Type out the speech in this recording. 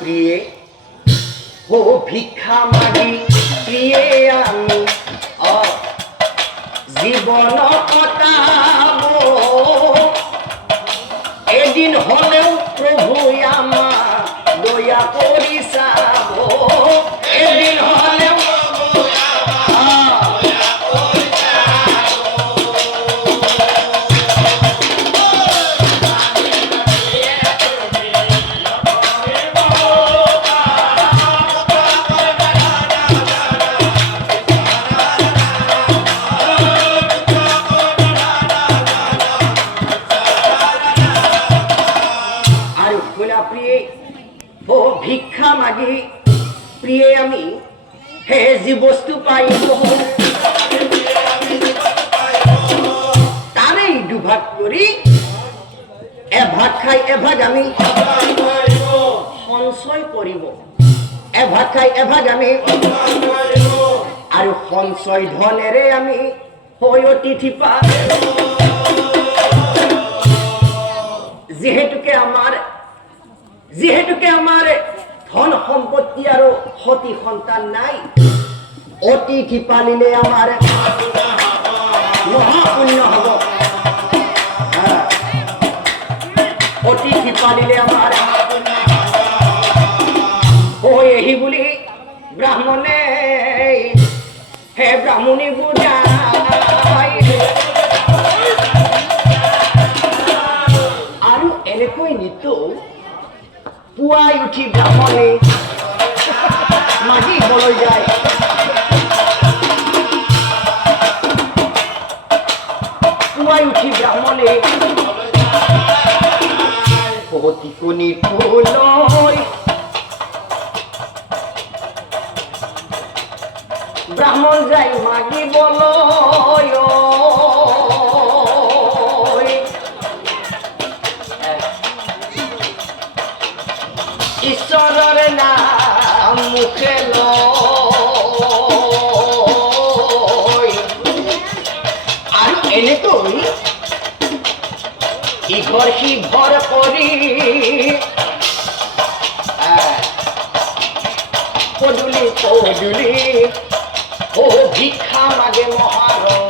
প্রিয়ে ও ভিক্ষা মাগি প্রিয়ে আমি জীবন কটাবো এদিন হলেও প্রভু আমার দয়া করি চাবো এদিন হলেও প্রিয়ে ও ভিক্ষা মাগি প্রিয়ে আমি হে যে বস্তু পাইব তারেই দুভাগ করি এভাগ খাই এভাগ আমি সঞ্চয় করিব এভাগ খাই এভাগ আমি আর সঞ্চয় ধনেৰে আমি হৈ অতিথি পা যেহেতুকে আমার ধন সম্পত্তি আর সতী সন্তান নাই অতিথি পালিলে আমার মহাপুণ্য হব অতিথি পালিলে আমার ওই এই বুলি ব্রাহ্মণে হে ব্রাহ্মণী বুঝাই আৰু এনেকৈ নিত পুৱাই উঠি ব্ৰাহ্মণে মাগিবলৈ যায় পুৱাই উঠি ব্ৰাহ্মণে পতিকনি ফুলই ব্ৰাহ্মণ যায় মাগিবলৈ ঈশ্বরের নাম মুখে আর এনেকৈ ইঘর সিঘর করি পদুলি পদুলি ও ভিক্ষা মাগে মহারণ